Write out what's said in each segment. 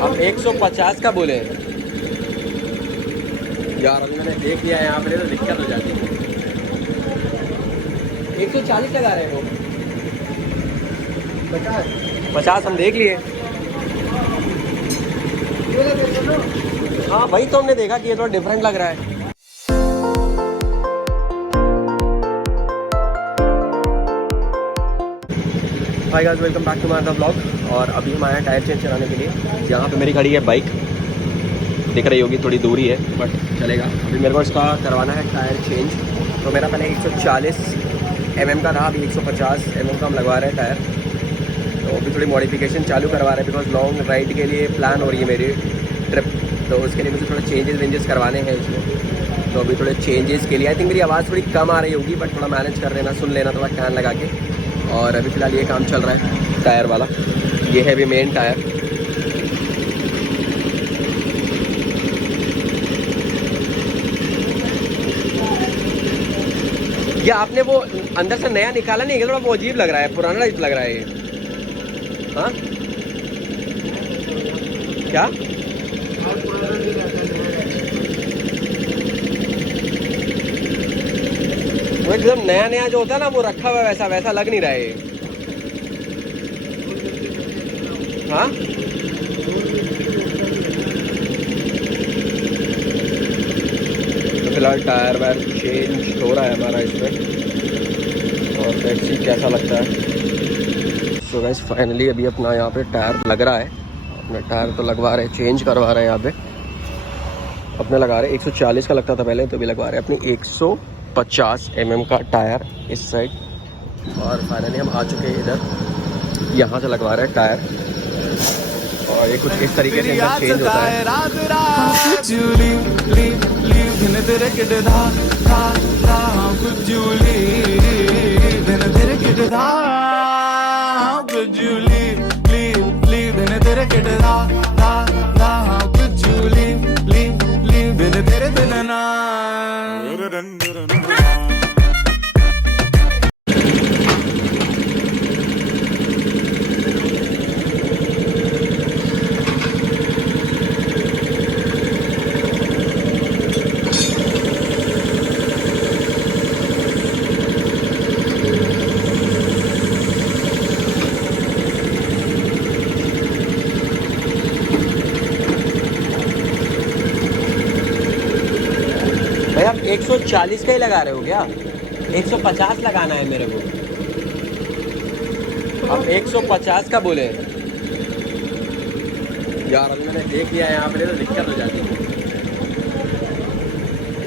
आप 150 का बोले यार, अभी मैंने देख लिया है यहाँ पे तो दिक्कत हो जाती है। 140 लगा रहे हैं वो। 50 हम देख लिए। हाँ भाई, तो हमने देखा कि ये थोड़ा डिफरेंट लग रहा है। Hi guys, welcome back to my other blog. और अभी हम आए हैं टायर चेंज कराने के लिए। यहाँ पे मेरी खड़ी है बाइक, दिख रही होगी, थोड़ी दूरी है बट चलेगा। अभी मेरे को इसका करवाना है टायर चेंज। तो मेरा पहले 140 mm का था, अभी 150 mm का हम लगवा रहे हैं टायर। तो अभी थोड़ी मॉडिफिकेशन चालू करवा रहे हैं बिकॉज लॉन्ग राइड के लिए प्लान हो रही है मेरी ट्रिप। तो उसके लिए मुझे थोड़ा चेंजेस करवाने हैं उसमें। तो अभी थोड़े चेंजेस के लिए आई थिंक मेरी आवाज़ थोड़ी कम आ रही होगी बट थोड़ा मैनेज कर लेना, सुन लेना थोड़ा कान लगा के। और अभी फ़िलहाल ये काम चल रहा है टायर वाला। ये है अभी मेन टायर। ये आपने वो अंदर से नया निकाला नहीं है? थोड़ा वो अजीब लग रहा है, पुराना टाइप लग रहा है ये। हाँ क्या? वो एकदम नया नया जो होता है ना, वो रखा हुआ वैसा वैसा लग नहीं रहा है ये। हाँ तो फिलहाल टायर वायर चेंज हो रहा है हमारा इसमें, और लेट्स सी कैसा लगता है। सो गाइस फाइनली अभी अपना यहाँ पे टायर लग रहा है। अपने टायर तो लगवा रहे हैं, चेंज करवा रहे हैं यहाँ पे। अपने लगा रहे 140 का लगता था पहले, तो भी लगवा रहे हैं अपनी 150 mm का टायर इस साइड। और फाइनली हम आ चुके हैं इधर, यहाँ से लगवा रहे हैं टायर। और ये कुछ इस तरीके से अंदर चेंज होता है। भाई आप 140 का ही लगा रहे हो क्या? 150 लगाना है मेरे को। आप 150 का बोले यार, अभी मैंने देख लिया है यहाँ पे तो दिक्कत हो जाती है।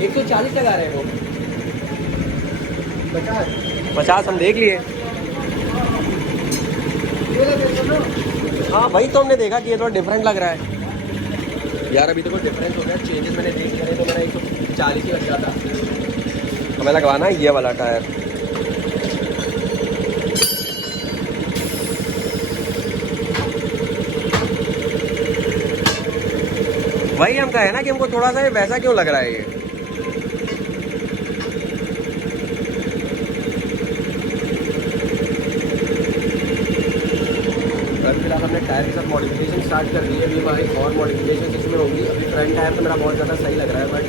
140 लगा रहे हो। 50 हम देख लिए। हाँ भाई, तो हमने देखा कि ये थोड़ा डिफरेंट लग रहा है यार। अभी तो कोई डिफरेंस हो गया, चेंजेस मैंने देख लिया, तो मेरा 140 ही लग जाता। हमें लगवाना है ये वाला टायर। वही हम कहे ना कि हमको थोड़ा सा वैसा क्यों लग रहा है ये। फिलहाल हमने टायर के साथ मॉडिफिकेशन स्टार्ट कर दी है। अभी हमारी और मॉडिफिकेशन इसमें होंगी। अभी फ्रंट टायर तो मेरा बहुत ज़्यादा सही लग रहा है बट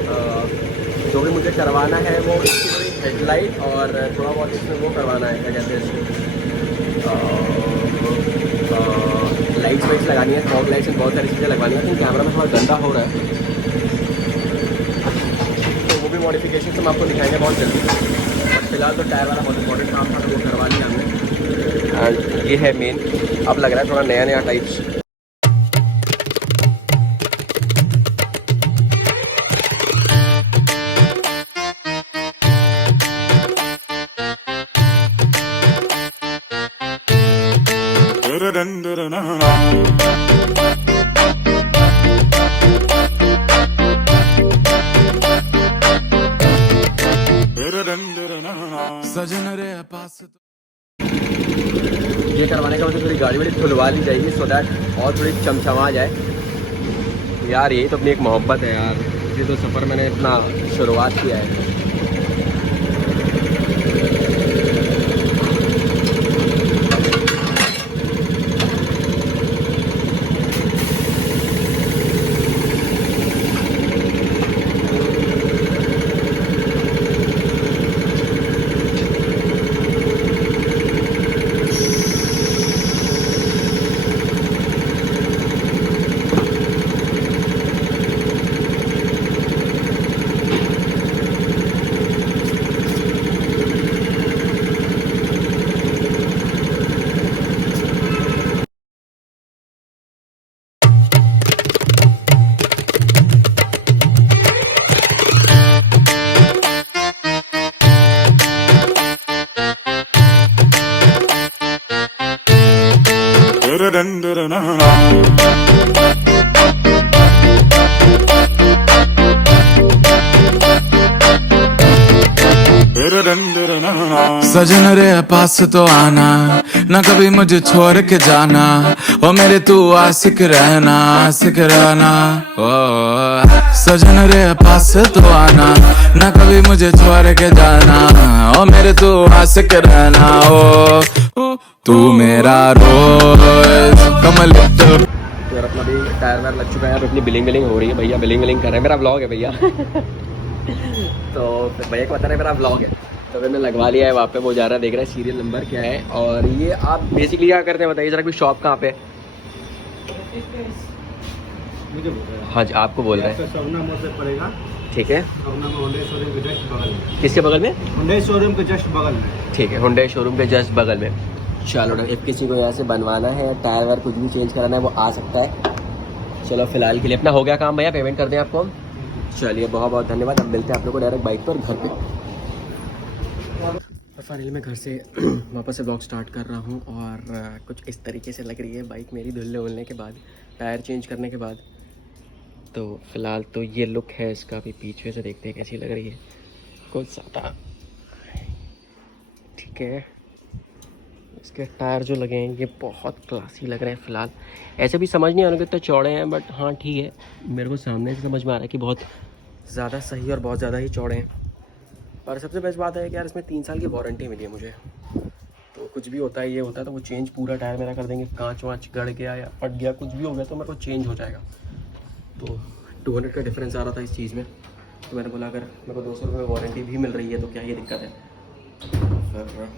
जो भी मुझे करवाना है वो इसकी थोड़ी हेडलाइट और थोड़ा बहुत इसमें वो करवाना है, क्या कहते हैं इसको, लाइट्स वाइट्स लगानी है, फॉग लाइट्स बहुत सारी चीज़ें लगवानी है। लेकिन कैमरा में थोड़ा गंदा हो रहा है, तो वो भी मॉडिफिकेशन हम आपको दिखाएंगे बहुत जल्दी। बट फिलहाल तो टायर वाला बहुत इंपॉर्टेंट काम था, वो करवा लिया हमने। एंड ये है मेन। अब लग रहा है थोड़ा नया नया टाइप्स। सजन रे पास ये करवाने का मतलब थोड़ी गाड़ी वाड़ी खुलवा ली जाएगी सो दैट और थोड़ी चमचमा जाए यार। यही तो अपनी एक मोहब्बत है यार, ये तो सफ़र मैंने इतना शुरुआत किया है। सजन रे पास तो आना, ना कभी मुझे छोड़ के जाना, ओ मेरे तू आशिक रहना, आशिक रहना। ओ सजन रे पास तो आना, ना कभी मुझे छोड़ के जाना, ओ मेरे तू आशिक रहना। ओ तू मेरा रोज कमल। तो यार अपना भी टायर वायर लग चुका है, अब अपनी बिलिंग हो रही है। भैया बिलिंग कर रहे हैं, मेरा व्लॉग है भैया। तो फिर भैया को पता नहीं मेरा व्लॉग है, तो मैंने लगवा लिया है। वहाँ पे वो जा रहा है, देख रहा है सीरियल नंबर क्या है। और ये आप बेसिकली क्या करते हैं बताइए जरा, कोई शॉप कहाँ पे? हाँ जी आपको बोल रहे हैं, ठीक है। किसके बगल में? हुंडई शोरूम के जस्ट बगल में। ठीक है, हुंडई शोरूम के जस्ट बगल में। चलो if किसी को यहाँ से बनवाना है, टायर वायर कुछ भी चेंज कराना है, वो आ सकता है। चलो फिलहाल के लिए अपना हो गया काम भैया, पेमेंट कर दें आपको हम। चलिए बहुत बहुत धन्यवाद। अब मिलते हैं आप लोग को डायरेक्ट बाइक पर घर पे। और फाइनली मैं घर से वापस से ब्लॉग स्टार्ट कर रहा हूँ और कुछ इस तरीके से लग रही है बाइक मेरी धुलने उलने के बाद, टायर चेंज करने के बाद। तो फ़िलहाल तो ये लुक है इसका, अभी पीछे से देखते हैं कैसी लग रही है। कुछ ज़्यादा ठीक है। इसके टायर जो लगे हैं ये बहुत क्लासी लग रहे हैं। फ़िलहाल ऐसे भी समझ नहीं आ रहा कि इतने चौड़े हैं, बट हाँ ठीक है, मेरे को सामने से समझ में आ रहा है कि बहुत ज़्यादा सही और बहुत ज़्यादा ही चौड़े हैं। और सबसे बेस्ट बात है कि यार इसमें 3 साल की वारंटी मिली है मुझे, तो कुछ भी होता है ये होता है तो वो चेंज पूरा टायर मेरा कर देंगे। कांच वाँच गड़ गया या फट गया कुछ भी हो गया तो मेरे को चेंज हो जाएगा। तो 200 का डिफरेंस आ रहा था इस चीज़ में, तो मैंने बोला अगर मेरे को 200 रुपये में वारंटी भी मिल रही है तो क्या ये दिक्कत है। फिर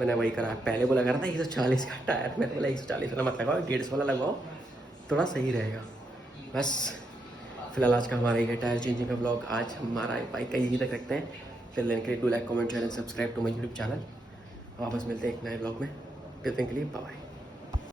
मैंने वही करा। पहले बोला करा था 140 का टायर, मैंने बोला 140 वाला मत लगाओ, 150 वाला लगवाओ, थोड़ा सही रहेगा। बस फिलहाल आज का हमारा ये टायर चेंजिंग का ब्लॉग आज हमारा बाइक का यही तक रखते हैं। फिर लेने के लिए do like comment share and subscribe to my YouTube channel. वापस मिलते हैं एक नए ब्लॉग में, टिल देन के लिए बाय बाय।